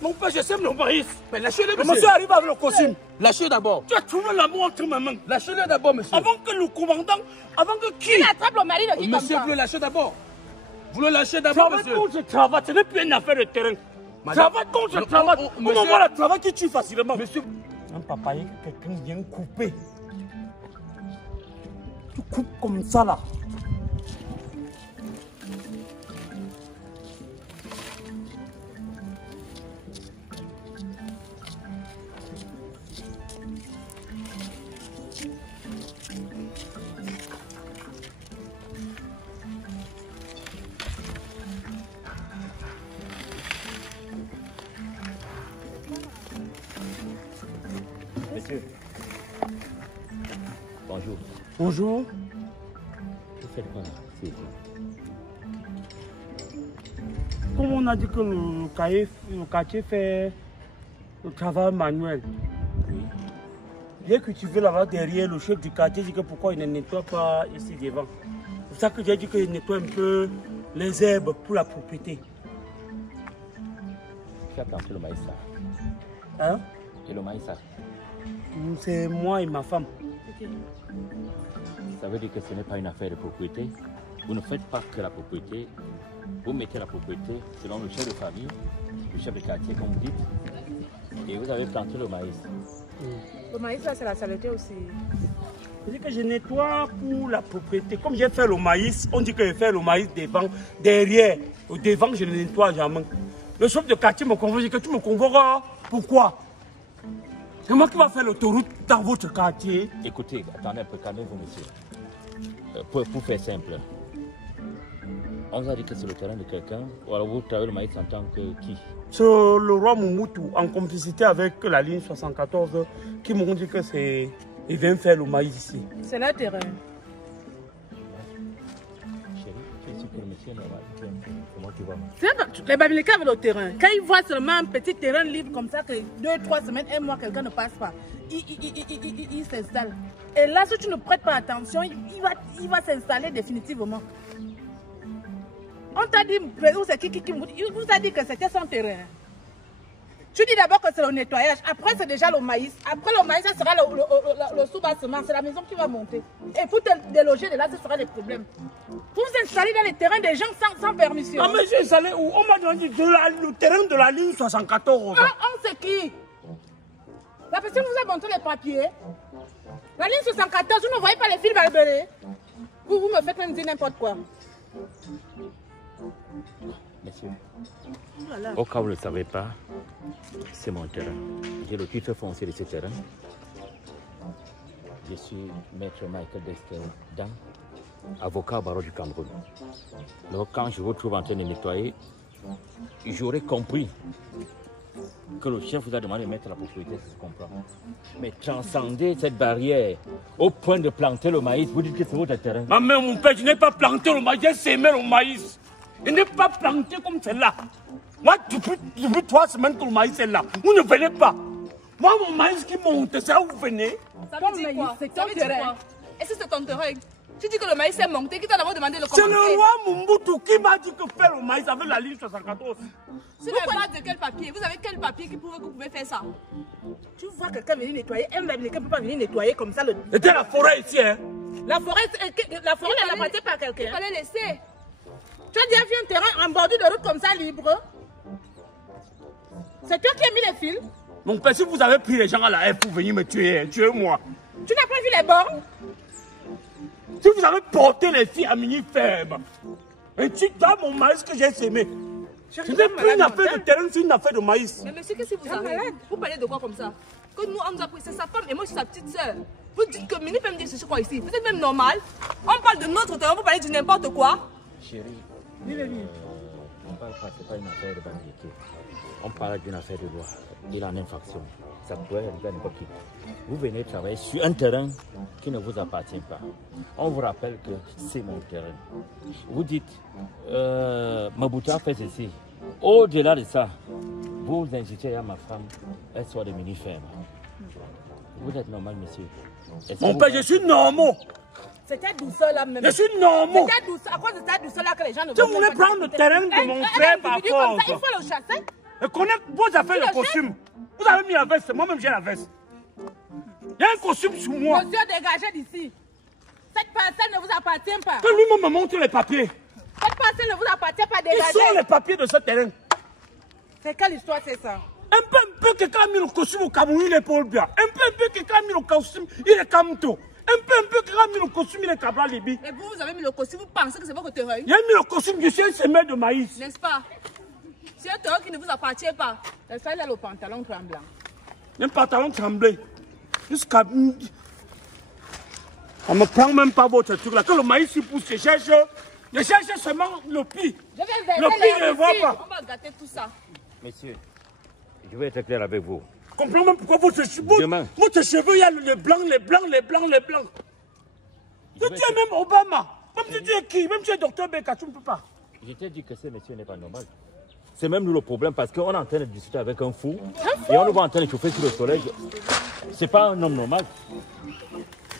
Mon père, je sème le maïs. Mais lâchez-le, monsieur. Monsieur arrive avec le costume. Lâchez d'abord. Tu as trouvé l'amour entre mes mains. Lâchez-le d'abord, monsieur. Avant que le commandant, avant que qui? Il attrape le mari de qui Monsieur, vous le lâchez d'abord. Vous le lâchez d'abord, monsieur. Travail contre travail, ce n'est plus une affaire de terrain. Madame, Travail contre travail. On monsieur, voit le travail qui tue facilement. Monsieur, un papaye que quelqu'un vient couper. Tu coupes comme ça là. Monsieur. Bonjour. Bonjour. Vous faites quoi là? Comme on a dit que le quartier fait le travail manuel. Oui. J'ai cultivé là-bas derrière, le chef du quartier dit que pourquoi il ne nettoie pas ici devant. C'est pour ça que j'ai dit qu'il nettoie un peu les herbes pour la propriété. Qui a planté le maïs là? Hein? Et le maïs là? C'est moi et ma femme. Ça veut dire que ce n'est pas une affaire de propriété. Vous ne faites pas que la propriété. Vous mettez la propriété selon le chef de famille, le chef de quartier comme vous dites. Et vous avez planté le maïs. Le maïs là, c'est la saleté aussi. Je dis que je nettoie pour la propriété. Comme j'ai fait le maïs, on dit que je fais le maïs devant, derrière. Au devant, je ne nettoie jamais. Le chef de quartier me convoque, dit que tu me convoques. Pourquoi? C'est moi qui va faire l'autoroute dans votre quartier. Écoutez, attendez un peu, calmez-vous, monsieur. Pour faire simple, on vous a dit que c'est le terrain de quelqu'un, ou alors vous travaillez le maïs en tant que qui? C'est le roi Moumutu, en complicité avec la ligne 74, qui m'ont dit que c'est. Il vient faire le maïs ici. C'est leur terrain. Chérie, tu es sûr que le métier est normal? Comment tu vois? Les Bamilekins avec le terrain. Quand ils voient seulement un petit terrain libre comme ça, que 2-3 semaines, un mois, quelqu'un ne passe pas, il s'installe. Et là, si tu ne prêtes pas attention, il va s'installer définitivement. On t'a dit, il vous a dit que c'était son terrain. Tu dis d'abord que c'est le nettoyage, après c'est déjà le maïs. Après le maïs, ça sera le sous-bassement, c'est la maison qui va monter. Et pour te déloger de là, ce sera des problèmes. Vous vous installez dans les terrains des gens sans permission. Ah mais j'ai installé où? On m'a dit le terrain de la ligne 74. Ah, on sait qui? La personne vous a montré les papiers. La ligne 74, vous ne voyez pas les fils barbelés. Vous me faites même dire n'importe quoi. Monsieur, au cas où vous ne le savez pas, c'est mon terrain. J'ai le titre foncier de ce terrain. Je suis maître Michael Dexter Dan, avocat au barreau du Cameroun. Donc quand je vous trouve en train de nettoyer, j'aurais compris que le chef vous a demandé de mettre la propriété, ça se comprend. Mais transcender cette barrière au point de planter le maïs, vous dites que c'est votre terrain. Ma mère, mon père, je n'ai pas planté le maïs, j'ai sémé le maïs. Il n'est pas planté comme celle-là. Moi, depuis 3 semaines que le maïs est là. Vous ne venez pas. Moi, mon maïs qui monte, c'est là où vous venez. Ça veut dire quoi? C'est ton terrain. Est-ce que c'est ton terrain? Tu dis que le maïs est monté, qui t'a d'abord demandé de le commenter? C'est le roi Moumbutu qui m'a dit que faire le maïs avec la ligne 74. Vous parlez de quel papier? Vous avez quel papier qui prouve que vous pouvez faire ça? Tu vois quelqu'un venir nettoyer, un Bamileka ne peut pas venir nettoyer comme ça. C'était la forêt ici, hein? La forêt elle appartient pas à quelqu'un. Il fallait laisser. Tu as déjà vu un terrain en bordure de route comme ça libre? C'est toi qui as mis les fils? Mon père, si vous avez pris les gens à la haie pour venir me tuer, tuez-moi. Tu n'as pas vu les bornes? Si vous avez porté les filles à mini-ferme, et tu as mon maïs que j'ai sémé. Ce n'est plus une affaire de terrain, c'est une affaire de maïs. Mais monsieur, qu'est-ce que vous avez? Vous parlez de quoi comme ça? Que nous, on nous a pris, c'est sa femme et moi, je suis sa petite soeur. Vous dites que mini-ferme dit c'est quoi ici? Vous êtes même normal? On parle de notre terrain, vous parlez de n'importe quoi? Chérie, on parle pas, c'est pas une affaire de banalité. On parle d'une affaire de loi, de l'infraction. Ça pourrait arriver à n'importe qui. Vous venez travailler sur un terrain qui ne vous appartient pas. On vous rappelle que c'est mon terrain. Vous dites, Mabouta fait ceci. Au-delà de ça, vous incitez à ma femme, elle soit de mini-ferme. Vous êtes normal, monsieur. Mon père, je suis normal. C'est ta douceur là même. Je suis normal. C'est à cause de ta douceur là que les gens ne Tu voulais prendre le terrain de mon frère par force. Il faut le chasser. Je connais vos affaires de costume. Vous avez mis la veste, moi-même j'ai la veste. Il y a un costume sur moi. Monsieur, dégagez d'ici. Cette parcelle ne vous appartient pas. Que lui-même me montre les papiers. Cette parcelle ne vous appartient pas, Quels dégagez. sont les papiers de ce terrain? C'est quelle histoire c'est ça? Un peu, quelqu'un a mis le costume au Cameroun, il est Paul Bia. Un peu, quelqu'un a mis le costume, il est Kamto. Un peu, quelqu'un a mis le costume, il est Cabral Libi. Et vous avez mis le costume, vous pensez que c'est votre terrain? Il a mis le costume, je suis un semeur de maïs. N'est-ce pas? C'est un terrain qui ne vous appartient pas. Ça, il a le pantalon tremblant. Un pantalon tremblé. Jusqu'à... On ne me prend même pas votre truc là. Que le maïs il pousse, je cherche seulement le pli. Je vais verser Le pli, je ne vois pas. On va gâter tout ça. Messieurs, je vais être clair avec vous. Je comprends même pourquoi votre cheveux, il y a les blancs. Tu es même Obama. Même si tu es qui? Même si tu es docteur Beka, tu ne peux pas. Je t'ai dit que ce monsieur n'est pas normal. C'est même nous le problème parce qu'on est en train de discuter avec un fou et on le voit en train de chauffer sur le soleil. C'est pas un homme normal.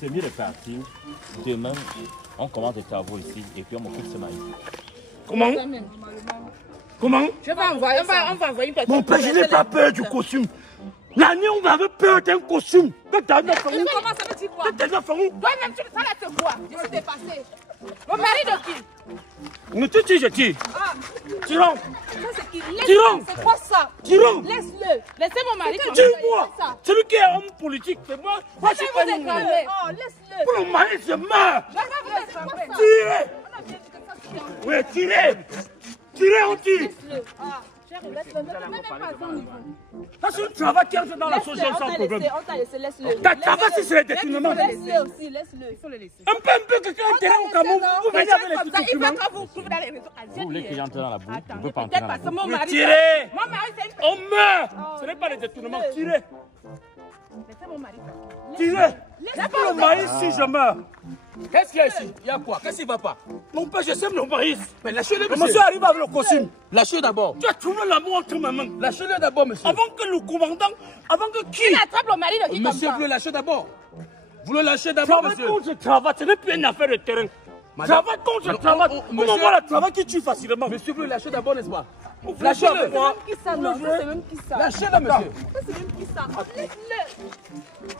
C'est mieux de partir. Demain, on commence les travaux ici et puis on m'occupe de ce maïs. Comment? Je vais envoyer, on va envoyer une personne. Mon père, je n'ai pas peur du costume. L'année, on avait peur d'un costume. Comment ça veut dire quoi? Toi-même, tu ne sais pas quoi? Je suis dépassée. Mon mari de qui? ne te tire, je tire. Ah, Tirons. ça c'est qui? Tirons. C'est quoi ça? Tirons. Laisse-le. Laissez mon mari. Tire-moi. Celui qui est homme politique, c'est moi. Moi, je suis pas vous un écraser. Oh, laisse-le. Pour le mari, je meurs. Je vais vous écraser. Tirez. Oui, tirez. Tirez, on tire. Laisse-le. Ah, chérie, laisse-le. Ne même pas à son niveau. Ça, c'est un travail qui entre dans la société sans problème. On t'a laissé, laisse-le. Ta travail, c'est le détournement. Laisse-le aussi, laisse-le. Il faut le laisser. Un peu, quelqu'un a un terrain au Cameroun. Vous venez avec les Il va documents. quand vous trouvez dans les réseaux Vous voulez que j'entre dans la boue? Je ne veux pas entrer Peut-être dans la parce que boue. mon mari. Tirez. Mon mari, c'est une. On meurt. Ce n'est pas les détournements. Tirez. Laissez mon mari. Tirez. C'est pas le maïs si je meurs. Qu'est-ce qu'il y a ici? Il y a quoi? Qu'est-ce qui ne va pas? Mon père, je sème le maïs. Mais lâchez-le, Le monsieur. monsieur arrive avec le costume. Lâchez d'abord. Tu as trouvé l'amour entre mes mains. Lâchez-le d'abord, monsieur. Avant que le commandant, avant que qui? Il attrape le mari de qui comme Monsieur, ça? vous le lâchez d'abord. Vous le lâchez d'abord, Travail monsieur. contre travail, ce n'est plus une affaire de terrain. Madame, Travail contre on- travail. on- On monsieur- voit le travail qui tue facilement. Monsieur, vous le lâchez d'abord, n'est-ce pas? Lâchez-le. Lâchez-le. Qui ça, non? Ça, c'est même qui ça? Lâchez-le, monsieur. Ça, c'est même qui ça? Laisse-le.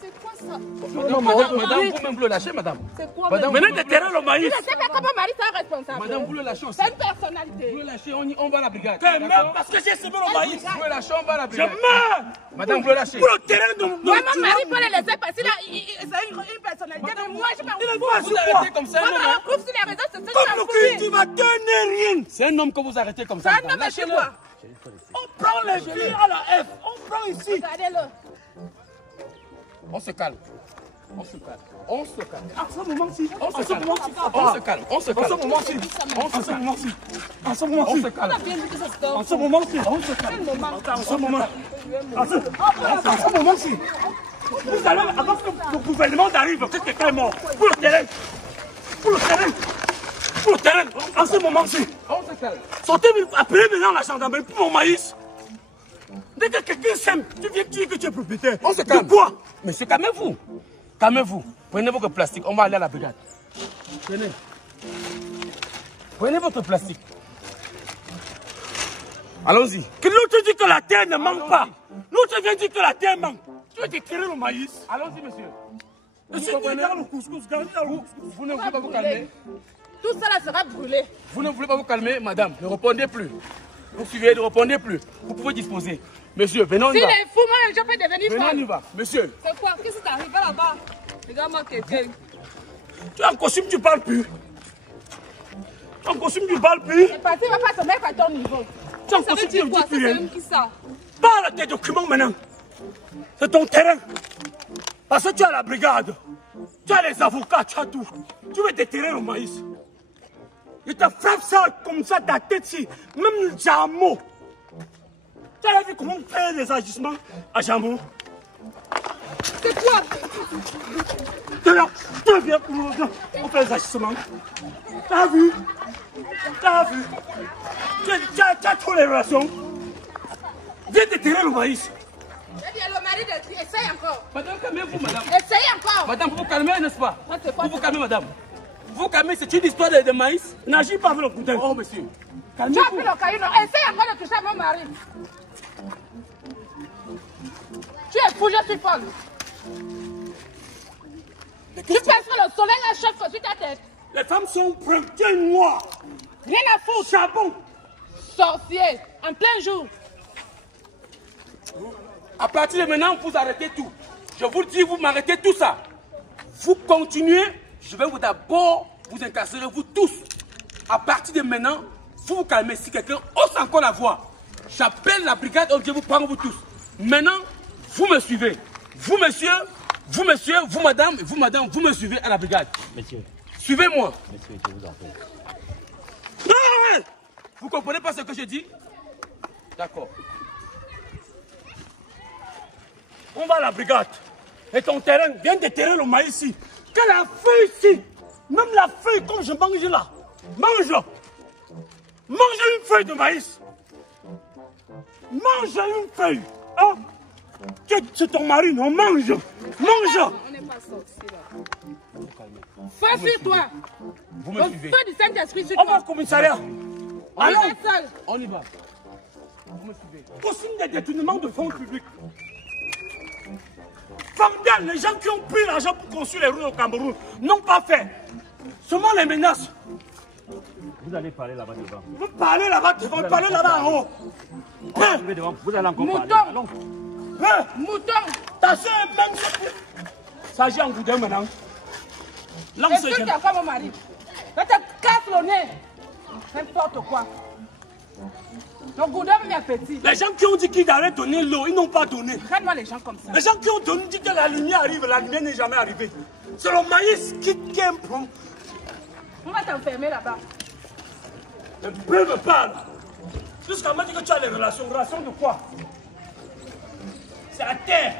C'est quoi ça? Madame, vous-même, vous le lâchez, madame. C'est quoi? Madame, même? Menez de terrain le maïs. Je ne sais pas comment mari c'est un responsable. Madame, vous le lâchez aussi. C'est une personnalité. Vous le lâchez, on va à la brigade. T'es mort D'accord? parce que j'ai semé le maïs. Vous le lâchez, on va à la Je brigade. meurs. Madame, vous le lâchez. Pour le terrain de Moi, mon mari peut le laisser parce qu'il a c'est une personnalité. Donc, moi, je Il est peux quoi Vous sur arrêtez quoi? comme ça, Moi, non, je hein? retrouve sur les réseaux sociaux. Comme le cul, tu vas donner rien. C'est un homme que vous arrêtez comme ça. C'est un madame. homme, c'est Lâchez-le. quoi? On prend les filles à la F. On prend ici. Regardez-le. On se calme. On se calme. On se calme. À ce moment-ci. On se À ce calme. moment-ci. On se calme. On se À ce calme. moment-ci. À ce moment-ci. À ce moment-ci. On se calme. Bien vu que ça se donne. À ce moment-ci. C'est le moment. À ce moment. À ce moment-ci. Vous allez, avant que le gouvernement arrive, que quelqu'un est mort. Pour le terrain. Pour le terrain. Pour le terrain. À ce moment-ci. On se calme. Sortez, appelez maintenant la gendarmerie pour mon maïs. Dès que quelqu'un sème, tu viens dire que tu es propriétaire. On se calme. De quoi? Monsieur, calmez-vous. Calmez-vous. Prenez votre plastique. On va aller à la brigade. Tenez. Prenez votre plastique. Allons-y. Que l'autre dit que la terre ne manque pas. L'autre vient dire que la terre manque. Tu vas détruire le maïs. Allons-y, monsieur. Monsieur, tu regardes le couscous, regarde le couscous. Vous ne voulez pas vous calmer. Tout cela sera brûlé. Vous ne voulez pas vous calmer, madame. Ne répondez plus. Vous suivez, ne répondez plus. Vous pouvez disposer. Monsieur, venez, on y S'il va. est fou, moi, je peux devenir Venez, on y folle. va. Monsieur. C'est quoi? Qu'est-ce qui t'arrive là-bas? Regarde-moi quelqu'un. Tu as un costume, tu parles plus. Tu as un costume, tu parles plus. C'est parti, va pas te mettre à ton niveau. Tu as un Ça veut costume, dire tu ne quoi? dis Ça, plus c'est rien. même qui ça? Parle tes documents maintenant. C'est ton terrain. Parce que tu as la brigade. Tu as les avocats, tu as tout. Tu veux déterrer le maïs. Il te frappe ça comme ça, ta tête ici. Même le Jamon. Tu as vu comment on fait les agissements à Jamon? C'est quoi? Tu viens pour nous. On fait les agissements. Tu as vu? Tu as vu? Tu as trop les relations. Viens déterrer le maïs. Eh bien, le mari de qui? Essaye encore. Madame, calmez-vous, madame. Essaye encore. Madame, vous vous calmez, n'est-ce pas? Ça, c'est quoi, Vous vous ça? calmez, madame. Vous vous calmez, c'est une histoire de maïs. N'agis pas avec le couteau. Oh, monsieur. Tu as pris le caillou, non? Essaye encore de toucher à mon mari. fous, je suis folle. Tu penses que le soleil la chauffe sur ta tête? Les femmes sont prêtées noires. Rien à foutre. Charbon. Sorcier, en plein jour. À partir de maintenant, vous arrêtez tout. Je vous dis, vous m'arrêtez tout ça. Vous continuez, je vais d'abord vous incarcérer, vous tous. À partir de maintenant, vous vous calmez. Si quelqu'un ose encore la voix, j'appelle la brigade, je vous prends vous tous. Maintenant, vous me suivez. Vous, monsieur, vous, madame, vous me suivez à la brigade. Monsieur. Suivez-moi. Monsieur, je vous en prie. Vous comprenez pas ce que je dis? D'accord. On va à la brigade. Et ton terrain, viens déterrer le maïs ici. Quelle la feuille ici. Même la feuille comme je mange là. Mange. Mange une feuille de maïs. Mange une feuille. Hein? C'est ton mari, non? Mange. Mange. On n'est pas sortis là. Fais sur toi. Vous me Le suivez. feu du Saint-Esprit sur On va toi. au commissariat. Allons. Allons. Seul. On y va. Vous me suivez. Pour signe des détournements de fonds publics. Vandal, les gens qui ont pris l'argent pour construire les routes au Cameroun n'ont pas fait. Seulement les menaces. Vous allez parler là-bas devant. Vous parlez là-bas devant, parlez là-bas en haut. Hein? Vous allez encore Mouton. parler. Allons. Hein? Mouton. Ta soeur est même... Ça agit en goudin maintenant. Lance Est-ce ce que jeune. tu as pas mon mari? Je te casse le nez. N'importe quoi. Le goudin est petit. Les gens qui ont dit qu'ils allaient donner l'eau, ils n'ont pas donné. Regarde-moi les gens comme ça. Les gens qui ont donné, dit que la lumière arrive, la lumière n'est jamais arrivée. C'est le maïs qui est un prend. On va t'enfermer là-bas. Le peuple parle. Jusqu'à me dire que tu as des relations. Relations de quoi? C'est la terre.